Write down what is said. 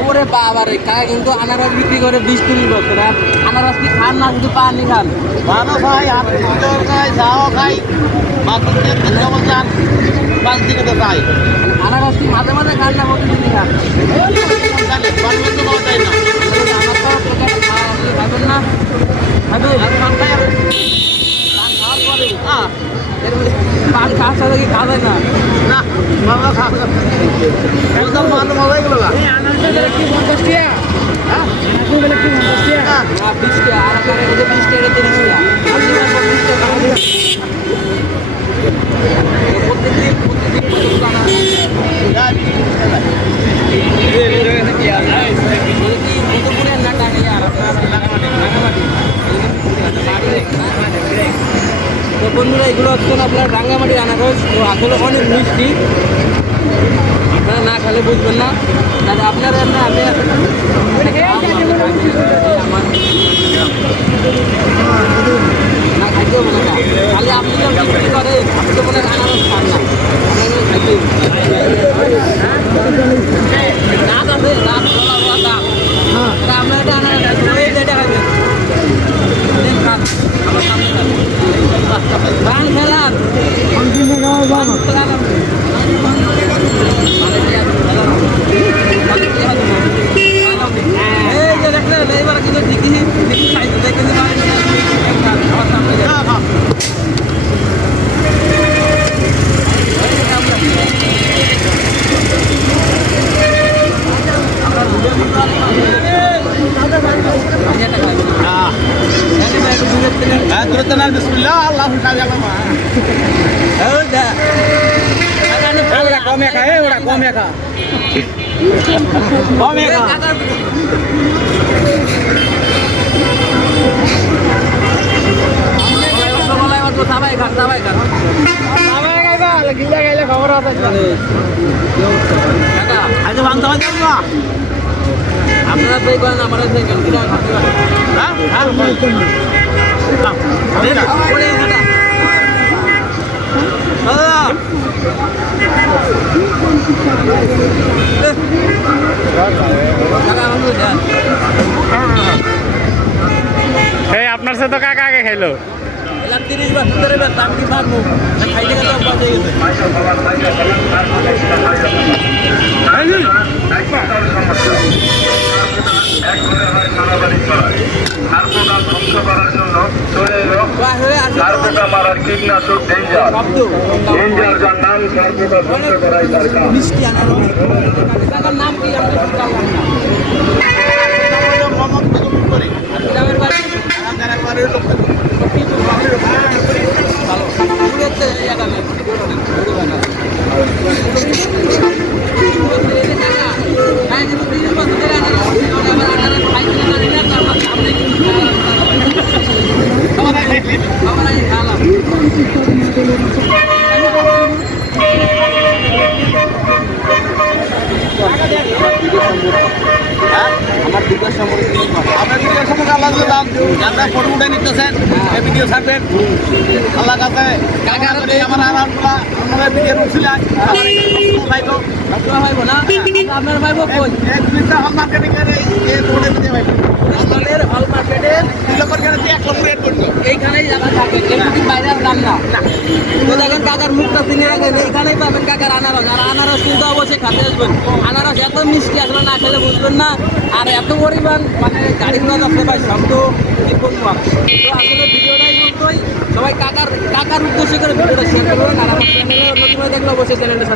ওরে বাবা রে কায় কিন্তু আনারস বিক্রি করে বিশ তিরিশ বছর আর আনারস কি খান না শুধু পানি খান? ভালো খাই ভিতর খাই চাও খাই বাথরুম চামচ যান পাঁচ দিকে তো খাই আনারস কি মাঝে মাঝে খান না প্রতিদিনই খান? পাওয়া যায় না আমার তো পেটে খাওয়া আসলে খাবেন না খাবেন আর পান খাই আর পান খাওয়ার পরে হ্যাঁ পান খাওয়ার সাথে কি খাবেন না না বাবা খা একদম ভালো মজাই গেল না বৃষ্টি আর কারে মধ্যে বৃষ্টি এটা তিরিশ টাকা আপনি মাত্র বিশ টাকা প্রত্যেকদিন প্রত্যেকদিন প্রচুর আনারস যা বিক্রি করতে যাই। তো বন্ধুরা, এগুলো হচ্ছে আপনার রাঙ্গামাটির আনারস। তো আসলে অনেক মিষ্টি। আপনারা না খেলে বুঝবেন না। তাহলে আপনারা আমি আমার না খাইতে হবে না খালি আপনি যখন বিক্রি করেন আপনি তো মনে হয় আনারস খান না আপনাকে খাইতে হবে দাঁত আছে দাঁত বলা বলা দাঁত তা আমরা এটা আনারস ওই যে এটা খাবেন দেন খান আমার সামনে খান রান খেলান রান খেলান এই যে দেখলেন এইবার কিন্তু ঠিকই ঠিকই খাইছে দেখেন আমার সামনে যা খা। হ্যাঁ হ্যাঁ দূরে তো না বিসমিল্লাহ আল্লাহ খা গেলাম ওরা কমে খায় ওরা কমে খা কমে খা সবাই খান সবাই খান কাকা আজ ভাঙতে হবে না আপনারা পে করেন আমরা পে করেন আপনার সাথে কাকা আগে এলাম তিরিশ বছর ধরে আমি কি পারব খাইতে গেলে হয়ে গেছে বাহ, হয়ে আসে তো মারার কীটনাশক ডেঞ্জার ডেঞ্জার যার নাম সার্বদা ধ্বংস করাই তার কাজ মিষ্টি আনার কাকার নাম কি আমরা জানলাম না মোহাম্মদ কদম করে গ্রামের বাড়ি আমাদের একবারে লোক ভালো দূরেতে জায়গা নেই আমার সম্পর্কে আপনার ভিডিও সম্পর্কে আল্লাহ তাআলা দান যারা ফটো উঠে নিতেছেন এই ভিডিও ছাড়বেন। আল্লাহ কাছে কাকার আমার আরামগুলা আমরা ভিডিও উঠছিলেন আমার এই ভাইতো আপনার ভাইবো না? ভাইবো এই দিয়ে আনারস। এত মিষ্টি আসলে না খেলে বুঝবেন না, আর এত পরিমাণ মানে গাড়িগুলো যাচ্ছে ভাই শব্দ কি আসলে ভিডিওটাই সবাই কাকার কাকার উদ্দেশ্য করে ভিডিওটা শেয়ার করবেন, আর আমার চ্যানেলে নতুন দেখলে অবশ্যই চ্যানেলটা